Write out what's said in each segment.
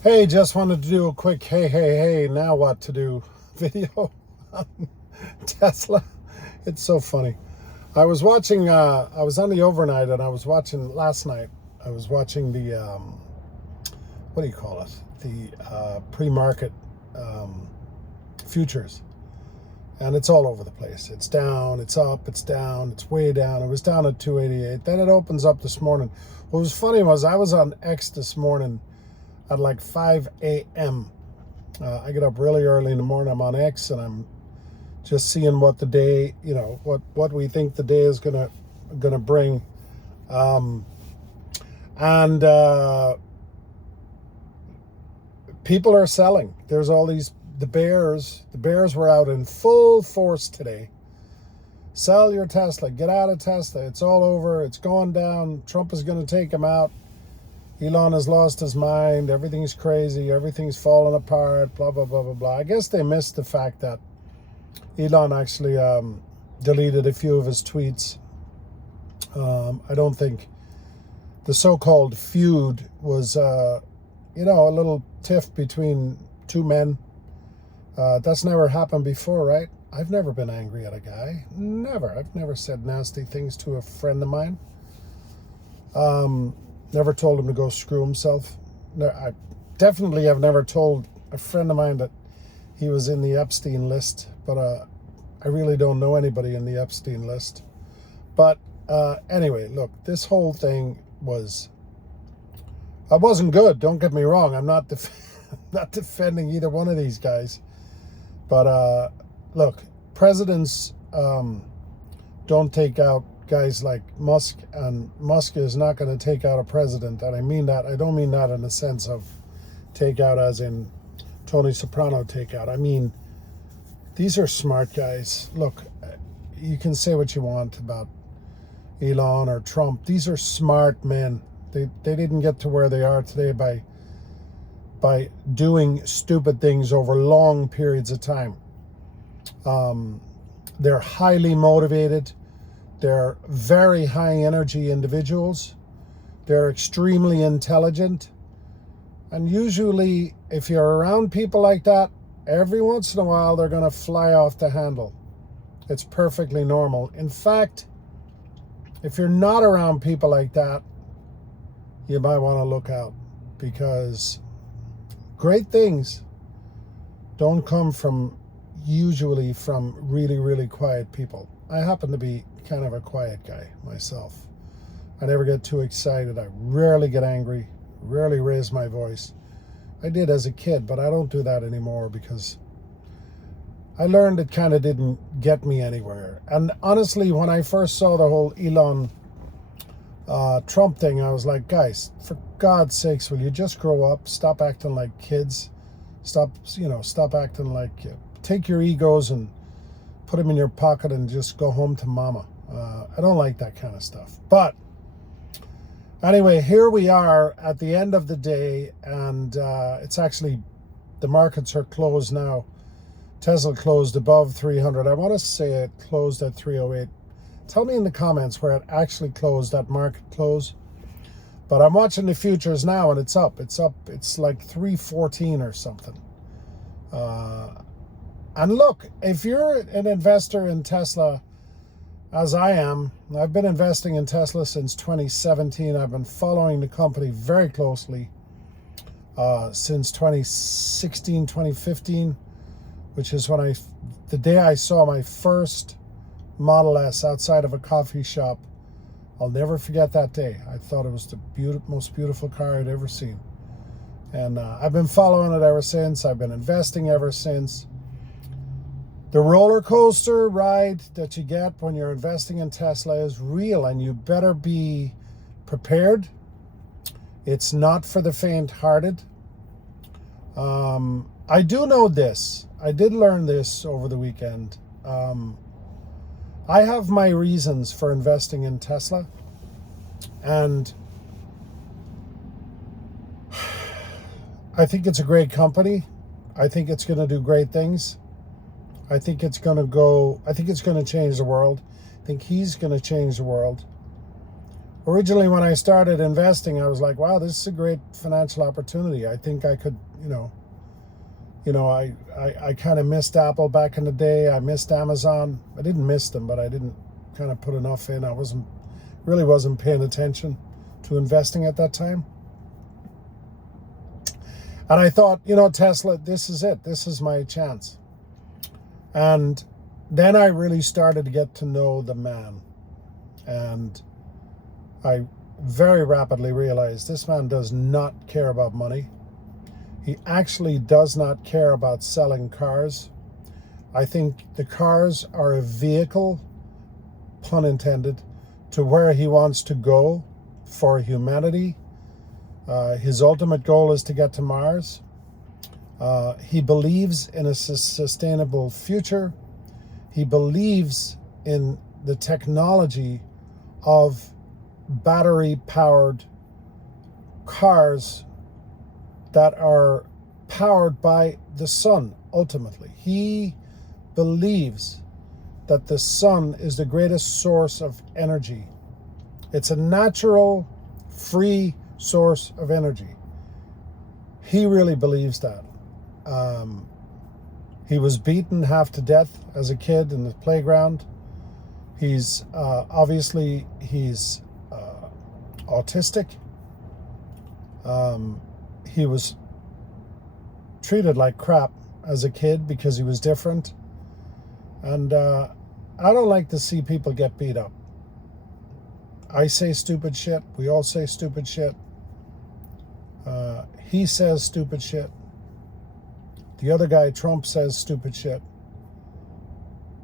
Hey, just wanted to do a quick hey, now what to do video on Tesla. It's so funny. I was on the overnight and I was watching last night. I was watching what do you call it? The pre-market um, futures. And it's all over the place. It's down, it's up, it's down, it's way down. It was down at 288. Then it opens up this morning. What was funny was I was on X this morning at like 5 a.m. I get up really early in the morning. I'm on X and I'm just seeing what the day, what we think the day is gonna bring. Um, and People are selling. There's all these the bears were out in full force today. Sell your Tesla. Get out of Tesla. It's all over. It's going down. Trump is going to take him out. Elon has lost his mind. Everything's crazy. Everything's falling apart. Blah, blah, blah, blah, blah. I guess they missed the fact that Elon actually deleted a few of his tweets. I don't think the so-called feud was, a little tiff between two men. That's never happened before, right? I've never been angry at a guy. Never. I've never said nasty things to a friend of mine. Never told him to go screw himself. No, I definitely have never told a friend of mine that he was in the Epstein list, but I really don't know anybody in the Epstein list. But anyway, look, this whole thing I wasn't good. Don't get me wrong. I'm not not defending either one of these guys. But look, presidents don't take out guys like Musk, and Musk is not going to take out a president. And I mean that. I don't mean that in the sense of take out as in Tony Soprano take out. I mean, these are smart guys. Look, you can say what you want about Elon or Trump. These are smart men. They didn't get to where they are today by doing stupid things over long periods of time. They're highly motivated. They're very high energy individuals. They're extremely intelligent. And usually, if you're around people like that, every once in a while, they're going to fly off the handle. It's perfectly normal. In fact, if you're not around people like that, you might want to look out, because great things don't come usually from really, really quiet people. I happen to be kind of a quiet guy myself. I never get too excited. I rarely get angry, rarely raise my voice. I did as a kid, but I don't do that anymore because I learned it kind of didn't get me anywhere. And honestly, when I first saw the whole Elon Trump thing, I was like, guys, for God's sakes, will you just grow up? Stop acting like kids. Stop acting like, take your egos and put them in your pocket and just go home to mama. I don't like that kind of stuff. But anyway, here we are at the end of the day, and it's actually, the markets are closed now. Tesla closed above 300. I want to say it closed at 308. Tell me in the comments where it actually closed, that market close. But I'm watching the futures now, and it's up. It's up. It's like 314 or something. And look, if you're an investor in Tesla, as I am, I've been investing in Tesla since 2017. I've been following the company very closely since 2016, 2015, which is when the day I saw my first Model S outside of a coffee shop. I'll never forget that day. I thought it was the most beautiful car I'd ever seen. And I've been following it ever since. I've been investing ever since. The roller coaster ride that you get when you're investing in Tesla is real, and you better be prepared. It's not for the faint-hearted. I do know this. I did learn this over the weekend. I have my reasons for investing in Tesla, and I think it's a great company. I think it's going to do great things. I think it's going to change the world. I think he's going to change the world. originally when I started investing, I was like, wow, this is a great financial opportunity. I think I could, I kind of missed Apple back in the day. I missed Amazon. I didn't miss them, but I didn't kind of put enough in. I really wasn't paying attention to investing at that time. And I thought, Tesla, this is it. This is my chance. And then I really started to get to know the man. And I very rapidly realized this man does not care about money. He actually does not care about selling cars. I think the cars are a vehicle, pun intended, to where he wants to go for humanity. His ultimate goal is to get to Mars. He believes in a sustainable future. He believes in the technology of battery-powered cars that are powered by the sun, ultimately. He believes that the sun is the greatest source of energy. It's a natural, free source of energy. He really believes that. He was beaten half to death as a kid in the playground. He's obviously autistic. He was treated like crap as a kid because he was different. And I don't like to see people get beat up. I say stupid shit. We all say stupid shit. He says stupid shit. The other guy, Trump, says stupid shit.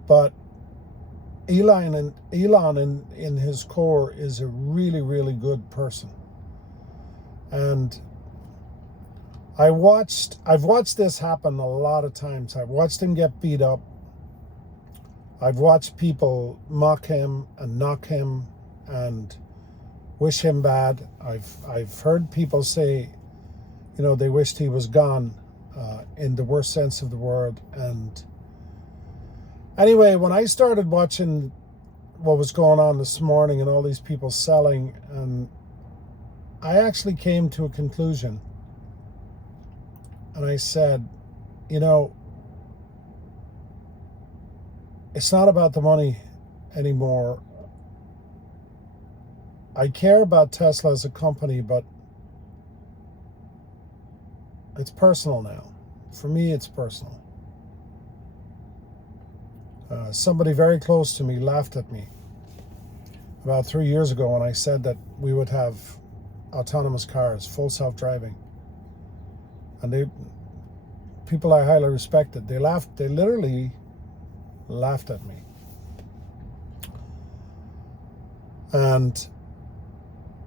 But Elon in his core is a really, really good person. And I've watched this happen a lot of times. I've watched him get beat up. I've watched people mock him and knock him and wish him bad. I've heard people say, they wished he was gone, in the worst sense of the word. And anyway, when I started watching what was going on this morning and all these people selling, and I actually came to a conclusion. And I said, it's not about the money anymore. I care about Tesla as a company, but it's personal now. For me, it's personal. Somebody very close to me laughed at me about 3 years ago when I said that we would have autonomous cars, full self-driving. And people I highly respected, they literally laughed at me. And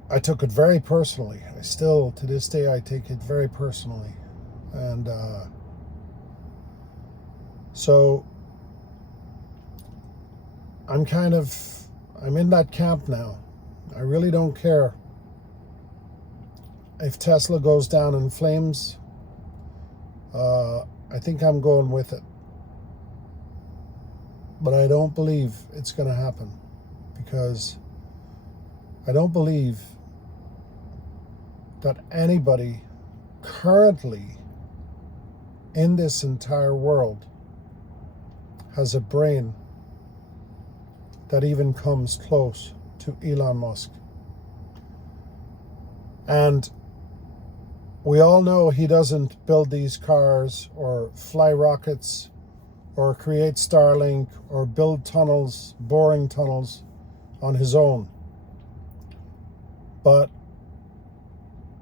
I took it very personally. I still, to this day, I take it very personally. And so I'm in that camp now. I really don't care if Tesla goes down in flames. I think I'm going with it. But I don't believe it's going to happen, because I don't believe that anybody currently in this entire world has a brain that even comes close to Elon Musk. And we all know he doesn't build these cars or fly rockets or create Starlink or build tunnels, boring tunnels on his own. But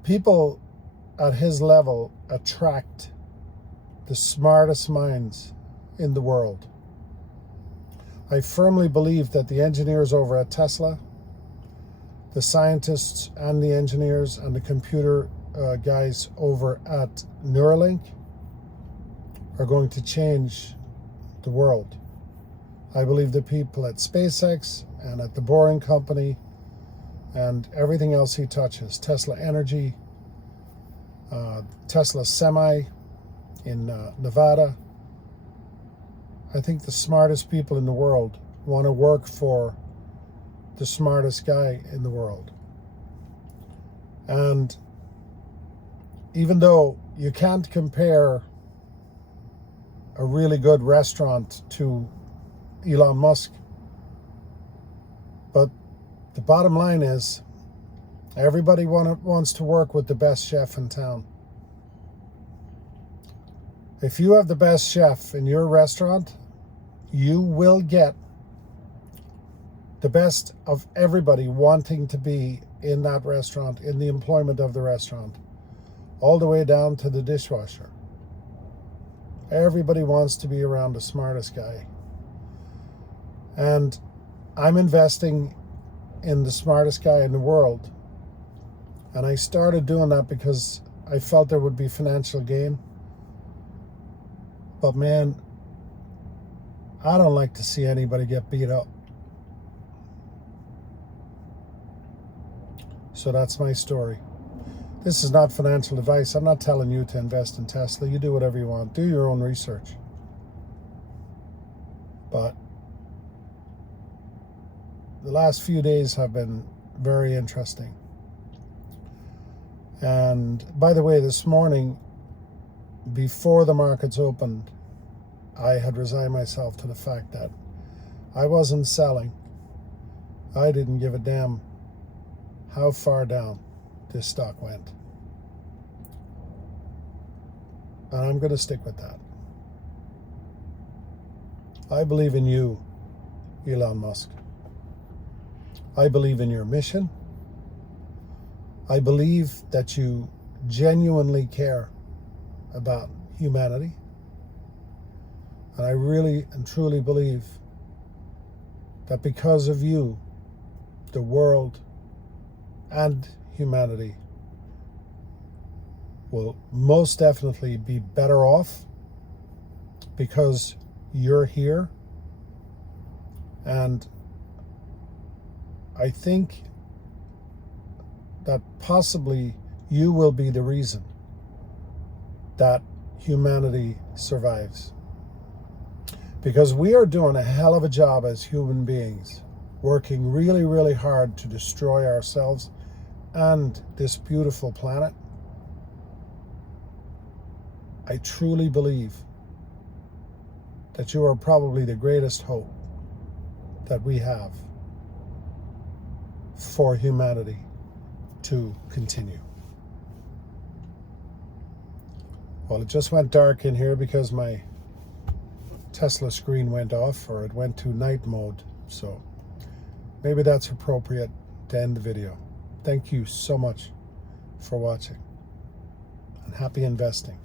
people at his level attract the smartest minds in the world. I firmly believe that the engineers over at Tesla, the scientists and the engineers and the computer guys over at Neuralink are going to change the world. I believe the people at SpaceX and at the Boring Company and everything else he touches, Tesla Energy, Tesla Semi in Nevada, I think the smartest people in the world want to work for the smartest guy in the world. And even though you can't compare a really good restaurant to Elon Musk, but the bottom line is everybody wants to work with the best chef in town. If you have the best chef in your restaurant, you will get the best of everybody wanting to be in that restaurant, in the employment of the restaurant, all the way down to the dishwasher. Everybody wants to be around the smartest guy. And I'm investing in the smartest guy in the world. And I started doing that because I felt there would be financial gain. But man, I don't like to see anybody get beat up. So that's my story. This is not financial advice. I'm not telling you to invest in Tesla. You do whatever you want. Do your own research. But the last few days have been very interesting. And by the way, this morning, before the markets opened, I had resigned myself to the fact that I wasn't selling. I didn't give a damn how far down this stock went. And I'm going to stick with that. I believe in you, Elon Musk. I believe in your mission. I believe that you genuinely care about humanity. And I really and truly believe that because of you, the world and humanity will most definitely be better off because you're here. And I think that possibly you will be the reason that humanity survives. Because we are doing a hell of a job as human beings, working really, really hard to destroy ourselves and this beautiful planet. I truly believe that you are probably the greatest hope that we have for humanity to continue. Well, it just went dark in here because my Tesla screen went off, or it went to night mode. So maybe that's appropriate to end the video. Thank you so much for watching, and happy investing.